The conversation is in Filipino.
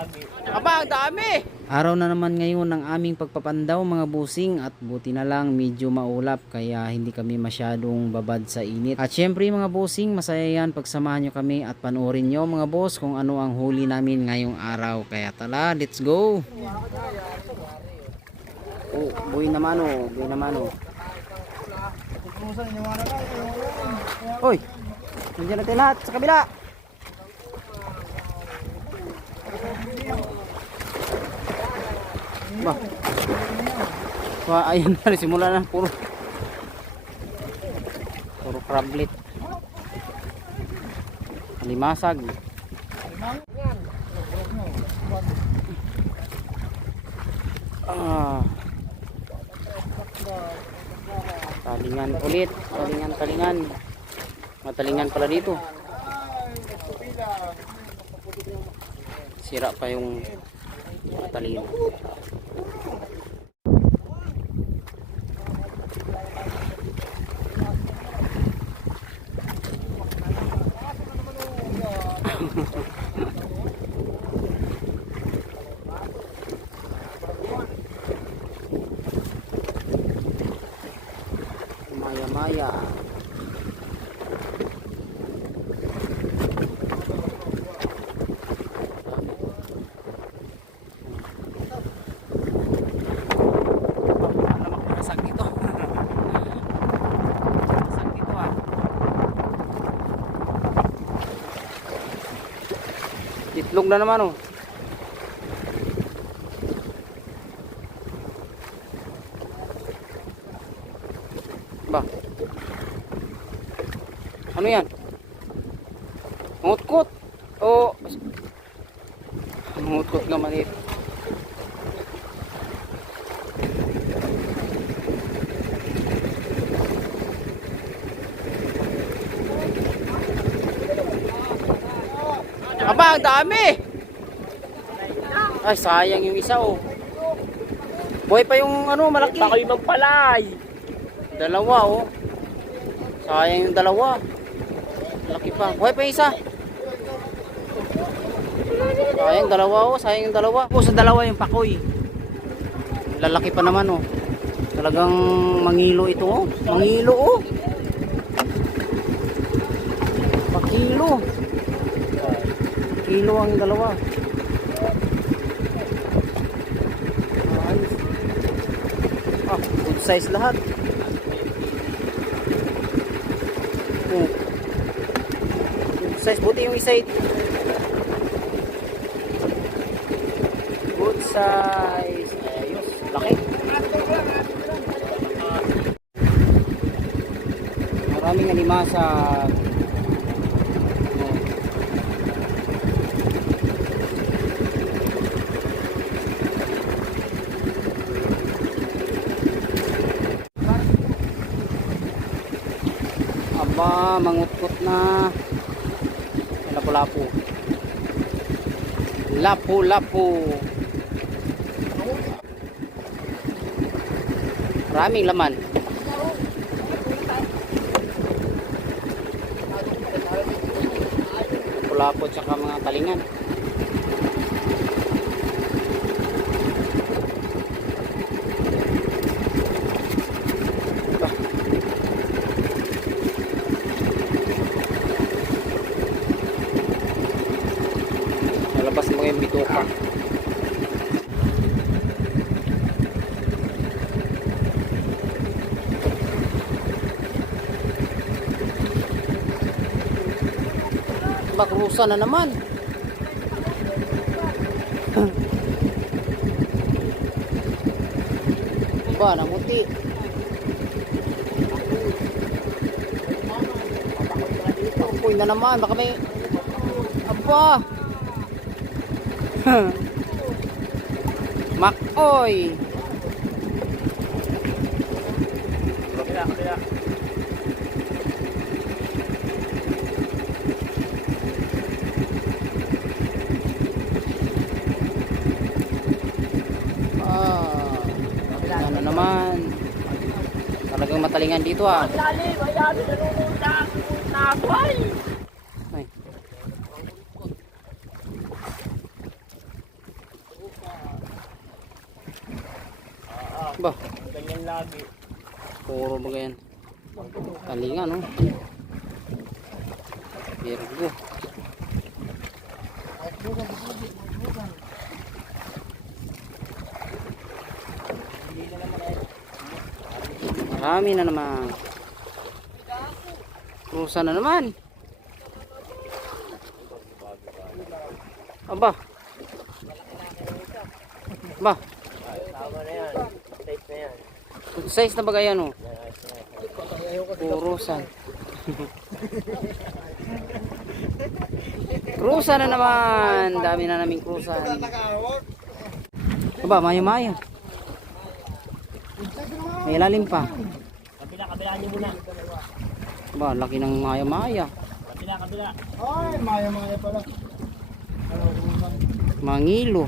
Aba, ang dami! Araw na naman ngayon ng aming pagpapandaw mga busing, at buti na lang medyo maulap kaya hindi kami masyadong babad sa init. At syempre mga busing, masaya yan pagsamahan nyo kami at panoorin nyo mga boss kung ano ang huli namin ngayong araw. Kaya tala, let's go! Oh, buhay naman oh, buhay naman oh. Hoy, nandiyan natin lahat sa kabila. Ba. So, ayun na, simula na puro crablet. Limasag. Talingan ulit, talingan. Matalingan pala dito. Sira pa yung talingan. Maya. Itlog na naman oh. Ba. Ano yan? Ngutkot. Oh. Ngutkot nga maliit. Aba, ang dami! Ay, sayang yung isa oh. Buhay pa yung ano, malaki. Baka yung magpalay. Dalawa oh. Sayang yung dalawa. Laki pa. Buhay pa yung isa. Sayang dalawa oh, sayang yung dalawa. Oh, sa dalawa yung pakoy. Lalaki pa naman oh. Talagang mangilo ito oh. Mangilo oh. Pakilo. Kilo ang dalawa. Ayos. Good size lahat. Good size. Buti yung isa. Good size. Ayos. Laki. Maraming alimasa. Mangutkot na lapu-lapu. Maraming laman. Lapu-lapu tsaka mga talingan. Labas mo yung bituka. Bakrusa na naman. Ba, namuti. Apoy na naman. Baka may... Aba! Makoy. Kabila. Ano naman? Talagang matalingan dito ah. Ay. bagayan. Talinga, no? Virgo. Marami na naman. Krusa na naman. Aba. Ba. Tama na yan. Safe na yan. Size na bagay ano? Kurusan. Krusa na naman. Dami na naming krusan. Aba, maya-maya. May ilalim pa. Kabila nyo muna. Ba, laki ng maya-maya. Kabila. Ay, maya-maya pala. Mangilo.